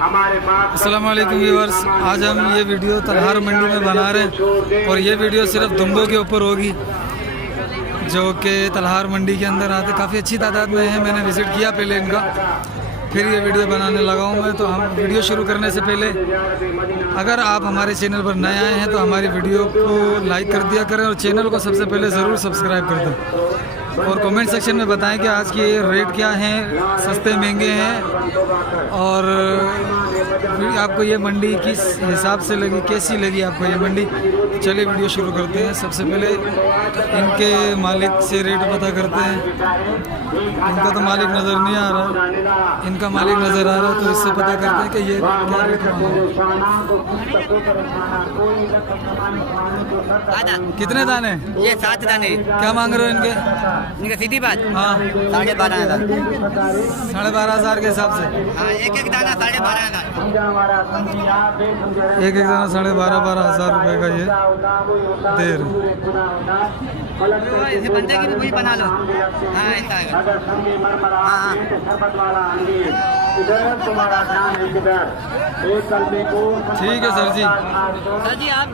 अस्सलाम वालेकुम व्यूअर्स, आज हम ये वीडियो तलहार मंडी में बना रहे हैं और ये वीडियो सिर्फ दुम्बों के ऊपर होगी जो कि तलहार मंडी के अंदर आते काफ़ी अच्छी तादाद में है। मैंने विज़िट किया पहले इनका, फिर ये वीडियो बनाने लगा हूँ मैं। तो हम वीडियो शुरू करने से पहले अगर आप हमारे चैनल पर नए आए हैं तो हमारी वीडियो को लाइक कर दिया करें और चैनल को सबसे पहले ज़रूर सब्सक्राइब कर दें और कमेंट सेक्शन में बताएं कि आज के रेट क्या हैं, सस्ते महंगे हैं और आपको ये मंडी किस हिसाब से लगी, कैसी लगी आपको ये मंडी। चलिए वीडियो शुरू करते हैं। सबसे पहले इनके मालिक से रेट पता करते हैं। इनका तो मालिक नज़र नहीं आ रहा, इनका मालिक नज़र आ रहा है तो इससे पता करते हैं कि ये क्या रेट है। कितने दाने? ये 7 दाने। क्या मांग रहे हो इनके? इनका सीधी बात, हाँ 12,500। 12,500 के हिसाब से। हाँ, एक दाना 12,500। एक दाना 12,500 रुपये का ये देर। इसे बंदे की भी वही बना लो। हाँ ऐसा है। हाँ ठीक है सर जी। सर जी आप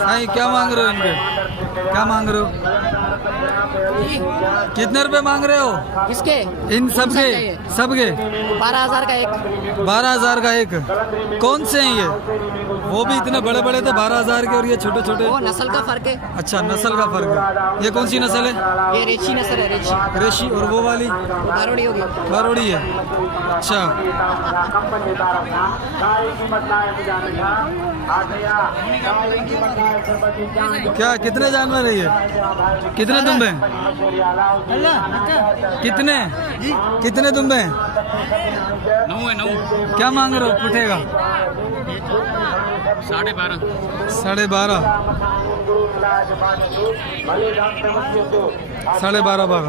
नहीं, क्या मांग रहे हो इनके? क्या मांग रहे हो? कितने रुपए मांग रहे हो? किसके? इन सबके? सबके 12,000 का एक। 12,000 का एक। कौन से हैं ये? वो भी इतने बड़े बड़े थे 12,000 के और ये छोटे छोटे? वो नस्ल का फर्क है। अच्छा, नस्ल का फर्क है। ये कौन सी नस्ल है? ये रेशी नस्ल है, रेशी। रेशी। और वो वाली? बारोड़ी होगी। बारोड़ी है। अच्छा, क्या कितने जानवर है ये? कितने दुम्बे हैं? कितने कितने दुम्बे हैं? 9 क्या मांग रहे हो पुठेगा? 12,500। 12,500। 12,500।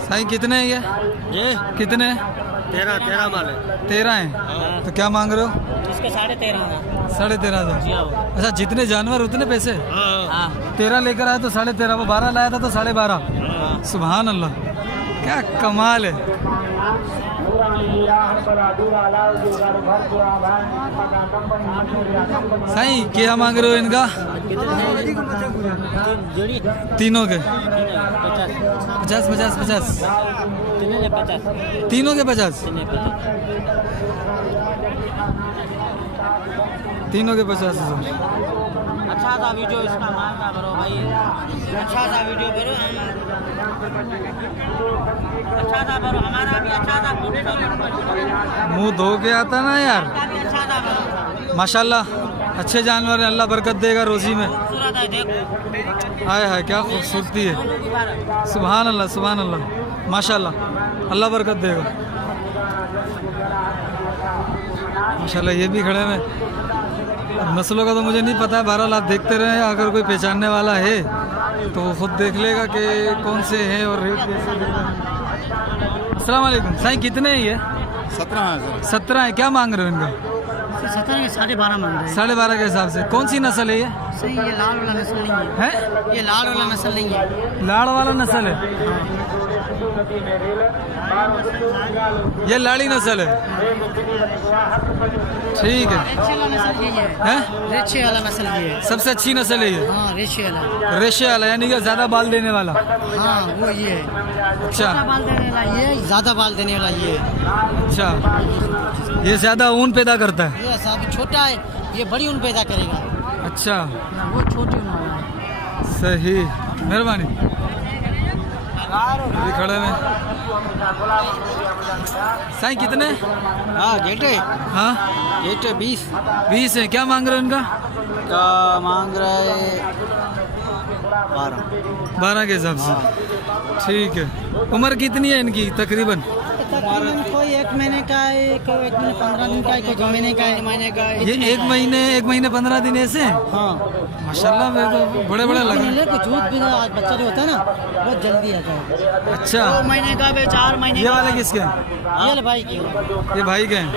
साईं कितने हैं ये कितने? 13 माल है। 13 हैं। तो क्या मांग रहे हो? इसके 13,500। 13,500। अच्छा, जितने जानवर उतने पैसे? हाँ 13 लेकर आया तो 13.5, वो 12 लाया था तो 12.5। सुभान अल्लाह, क्या कमाल है। साईं क्या मांग रहे हो इनका? तीनों के 50 50 50। तीनों के 50। तीनों के 50,000। अच्छा सा वीडियो इसका मांगा करो भाई। अच्छा सा वीडियो करो, अच्छा सा करो, हमारा भी अच्छा सा मुंह धो के आता ना यार। अच्छा सा करो। माशाल्लाह, अच्छे जानवर हैं, अल्लाह बरकत देगा रोजी में। खूबसूरत है, देखो। हाय हाय, क्या खूबसूरती है। सुभान अल्लाह, सुभान अल्लाह, माशाल्लाह, अल्लाह बरकत देगा। माशाल्लाह, ये भी खड़े हैं। नस्लों का तो मुझे नहीं पता है, बहरहाल आप देखते रहे। अगर कोई पहचानने वाला है तो वो खुद देख लेगा कि कौन से हैं और रेट कैसे दे रहे हैं। अस्सलाम वालेकुम। साईं कितने हैं ये? 17 है। क्या मांग रहे हो इनका? 17 के 12.5 मांग रहे हैं। 12.5 के हिसाब से। कौन सी नस्ल है ये? सही, ये लाल वाला नस्ल नहीं है। है? ये लाल वाला नस्ल नहीं है। लाड़ वाला नस्ल है। ये लाड़ी नस्ल है। ठीक है। रेशे वाला नस्ल ये है। हैं? रेशे वाला नस्ल ये है। सबसे अच्छी नस्ल है ये। हाँ रेशे वाला। रेशे वाला यानी कि ज्यादा बाल देने वाला। हाँ वो ये है। अच्छा बाल देने वाला ये, ज्यादा बाल देने वाला ये है। अच्छा, ये ज्यादा ऊन पैदा करता है। ये अभी छोटा है, ये बड़ी ऊन पैदा करेगा। अच्छा, वो छोटी ऊन वाला है। सही, मेहरबानी। अभी खड़े में। साईं कितने? हाँ गेटे। हाँ गेटे 20 है। क्या मांग रहे हो इनका? का मांग रहा है 12 के हिसाब से। ठीक है। उम्र कितनी है इनकी तकरीबन? तकरीबन कोई 1 महीने का है, कोई 1 महीने 15 दिन का है, कोई 2 महीने का है, महीने का है। ये 1 महीने 15 दिन ऐसे? हाँ माशाल्लाह, वे तो बड़े बड़े लग रहे हैं। कुछ दूध भी बच्चा जो होता है ना बहुत जल्दी आता है। अच्छा, 2 महीने का भी, 4 महीने ये वाले किसके हैं? ये ले भाई की। ये भाई के हैं।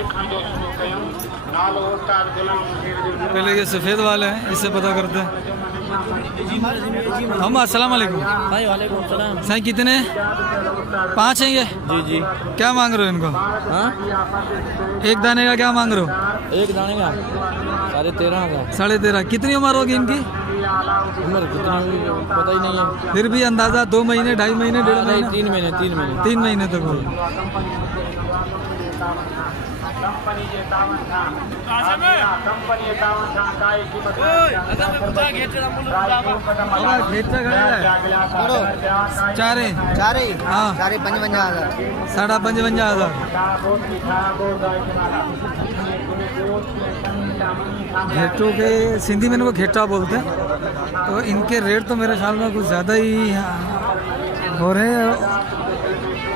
पहले ये सफ़ेद वाले हैं, इससे पता करते हैं हम। अस्सलाम वालेकुम भाई। वालेकुम सलाम। साईं कितने? 5 हैं ये? जी जी। क्या मांग रहे हो इनको? हाँ, एक दाने का क्या मांग रहे हो? एक दाने का 13.5 13.5। कितनी उम्र होगी इनकी? उम्र कितना पता ही नहीं है। फिर भी अंदाजा 2 महीने, 2.5 महीने, 1.5 महीने? 3 महीने 3 महीने तक होगी। चारे हाँ 55,000। 55,000। घेटों के सिंधी में इनको घेटा बोलते हैं। तो इनके रेट तो मेरे ख्याल में कुछ ज़्यादा ही हो रहे हैं।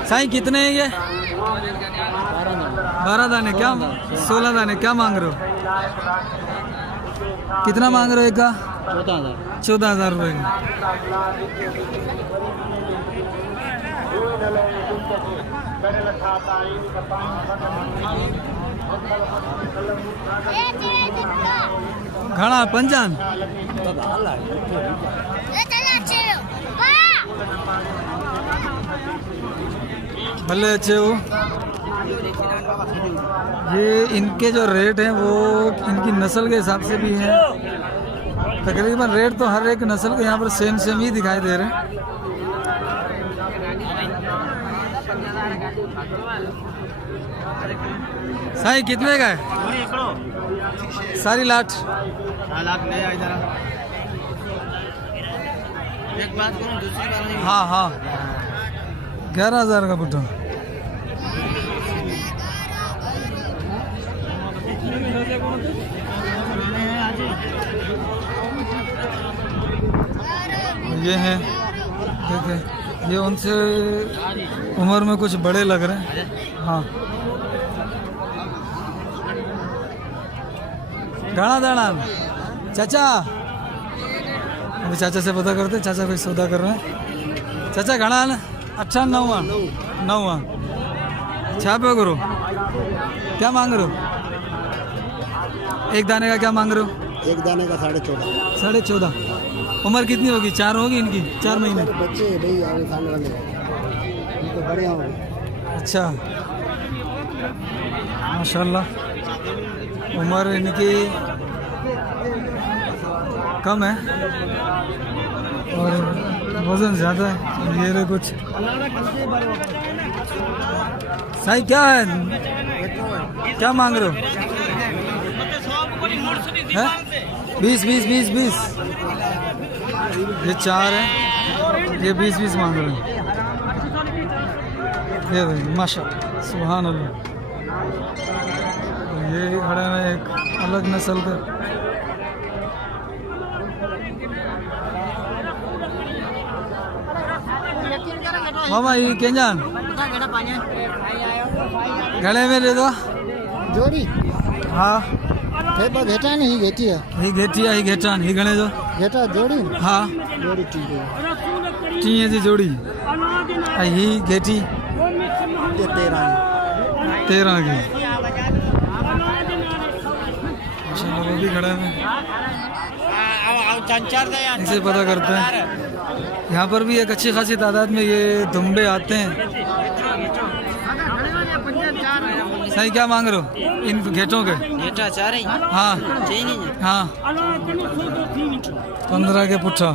साईं कितने हैं ये? 12 दाने। क्या 16 दाने क्या मांग रहे हो? कितना मांग रहे हो एक का? 14,000 रुपये का। घना पंचान भले अच्छे हो। ये इनके जो रेट हैं वो इनकी नस्ल के हिसाब से भी हैं। तकरीबन रेट तो हर एक नस्ल के यहाँ पर सेम ही दिखाई दे रहे हैं। साईं कितने का है? सारी लाट एक बात करूं, दूसरी बात नहीं। हाँ हाँ 11,000 का पुट्ठा। ये हैं, देखें ये उनसे उम्र में कुछ बड़े लग रहे हैं। हाँ घना दाना चाचा, अभी चाचा से पता करते। चाचा कोई सौदा कर रहे हैं। चाचा घना ना 98 छापे करो। क्या मांग रहे हो? एक दाने का क्या मांग रहे हो? एक दाने का 14.5। 14.5। उम्र कितनी होगी? 4 होगी इनकी? 4 महीने। बच्चे भाई आगे सामने वाले ये तो बड़े होंगे। अच्छा माशाल्लाह, उम्र इनकी कम है और वजन ज़्यादा है। ये रहे कुछ। साईं क्या है? क्या मांग रहे हो? 20। ये 4 है, ये 20 मांग रहे हैं। ये देखिए माशाल्लाह सुभान अल्लाह। ये खड़े हैं एक अलग नस्ल का। मामा ये क्या जान गले में दे दो जोड़ी हाँ फेबा घेटा नहीं घेटी है ही घेटिया ही घेटान ही गणे जो घेटा जोड़ी हाँ जोड़ी ठीक है टीए जी जोड़ी ही घेटी ये 13 की माशाल्लाह वो भी खड़े हैं। इनसे पता करते हैं। यहाँ पर भी एक अच्छी खासी तादाद में ये दुम्बे आते हैं। सही क्या मांग रहे हो इन घेटों के? घेटा 4 है। हाँ हाँ 15 के पुट्ठा।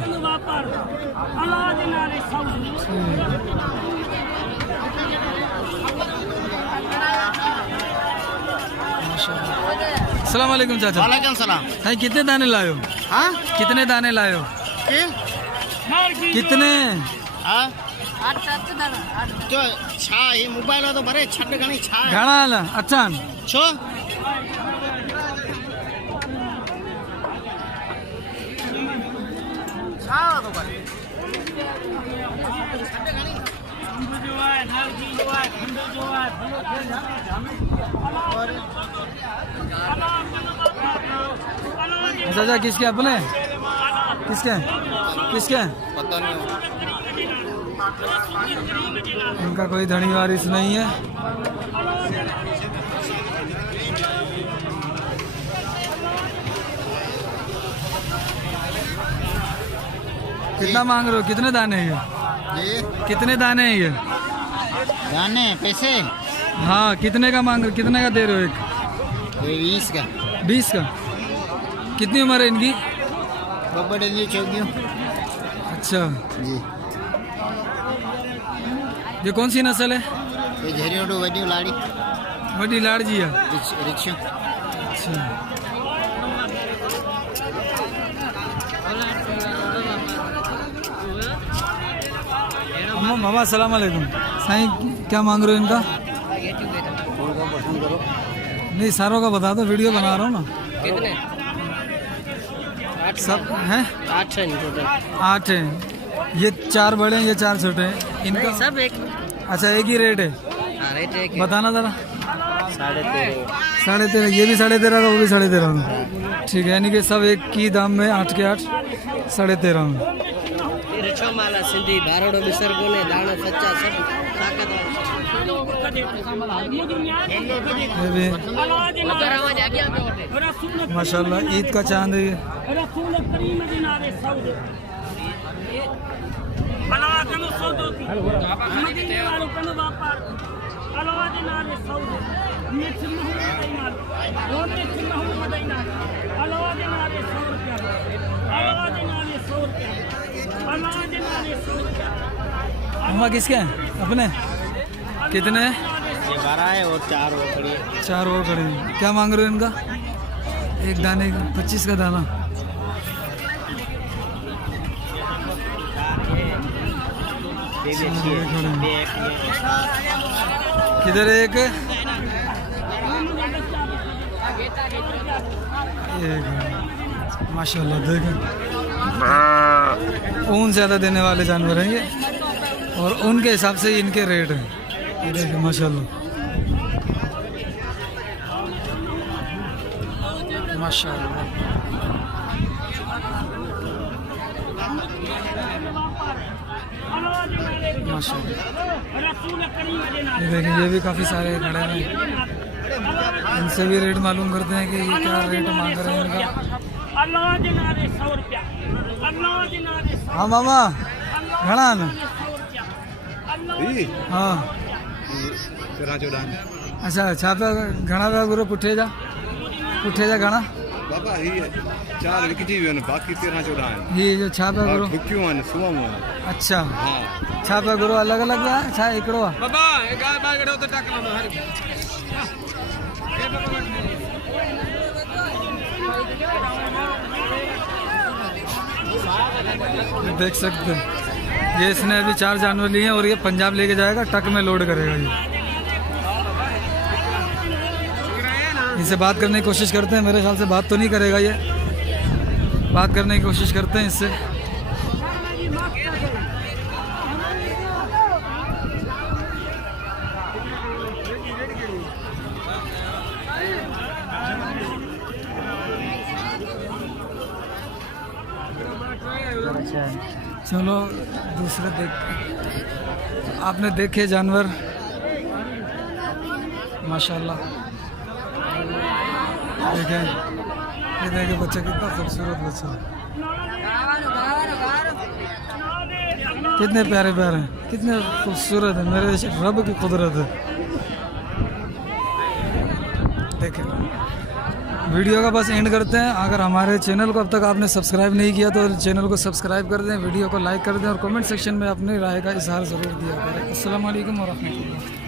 अस्सलाम वालेकुम चाचा। वालेकुम सलाम। भाई कितने दाने लाए हो? हाँ कितने दाने लाए हो? कितने? हाँ तो छा ये मोबाइल तो बड़े छट गणी छा है घना आला अच्छा छो छा तो बड़े छट गणी चाचा किसके अपने किसके किसके पता नहीं। इनका कोई धनी वारिस नहीं है। कितना मांग रहे हो? कितने दाने हैं ये कितने दाने हैं ये? दाने पैसे हाँ कितने का मांग रहे हो? कितने का दे रहे हो? ये 20 का 20 का। कितनी उम्र है इनकी? बड़े जी चौकियों अच्छा जी। ये कौन सी नस्ल है? ये झरियोडो वडी लाड़ी बड़ी लाड़जी है। रिक्शा। अच्छा मामा अस्सलाम वालेकुम। साईं क्या मांग रहे हो इनका? पसंद करो। नहीं सारों का बता दो, वीडियो बना रहा हूँ ना। कितने? सब हैं 8 है टोटल। 8 हैं। ये 4 बड़े हैं, ये 4 छोटे हैं। इनका सब एक अच्छा एक ही रेट है? रेट एक बताना ज़रा। 13.5। 13.5। ये भी 13.5 का, वो भी 13.5 में। ठीक है, यानी कि सब एक ही दाम में 8 के 8 13.5 में। रिक्शा माला सिंधी बारोड़ो मिसर गोने दाणो सच्चा सब ताकत ये भी माशाल्लाह ईद का चांद है ये। मामा किसके हैं? अपने कितने हैं? ये 12 है और 4 वो खड़ी है। 4 और खड़े हैं। क्या मांग रहे हो इनका? एक दाने 25 का दाना। किधर है एक? माशाल्लाह देखें, ऊन ज़्यादा देने वाले जानवर हैं ये, और उनके हिसाब से इनके रेट हैं। ये देखिए माशाल्लाह माशाल्लाह। ये देखिए, ये भी काफ़ी सारे खड़े हैं। इनसे भी रेट मालूम करते हैं कि ये क्या रेट मांग रहे हैं इनका। हाँ मामा घना न हाँ अच्छा छापा घना पिया गुरु पुठे जा घना बाबा ही 4 विकटी भी बाकी 13-14 हैं। ये जो छापा गुरु क्यों आने सुबह में अच्छा हाँ छापा गुरु अलग अलग है। छा एकड़ो आहे? बाबा एक गाय बागड़ो तो टक लो हर देख सकते हैं, ये इसने अभी 4 जानवर लिए हैं और ये पंजाब लेके जाएगा, ट्रक में लोड करेगा। ये इनसे बात करने की कोशिश करते हैं, मेरे ख्याल से बात तो नहीं करेगा ये। बात करने की कोशिश करते हैं इससे। चलो दूसरे देख, आपने देखे जानवर माशाल्लाह। देखें, ये देखे बच्चा कितना खूबसूरत बच्चा, कितने प्यारे प्यारे हैं, कितने खूबसूरत है, मेरे रब की कुदरत है। देखें, वीडियो का बस एंड करते हैं। अगर हमारे चैनल को अब तक आपने सब्सक्राइब नहीं किया तो चैनल को सब्सक्राइब कर दें, वीडियो को लाइक कर दें और कमेंट सेक्शन में अपनी राय का इजहार ज़रूर दिया करें। अस्सलाम वालेकुम व रहमतुल्लाह।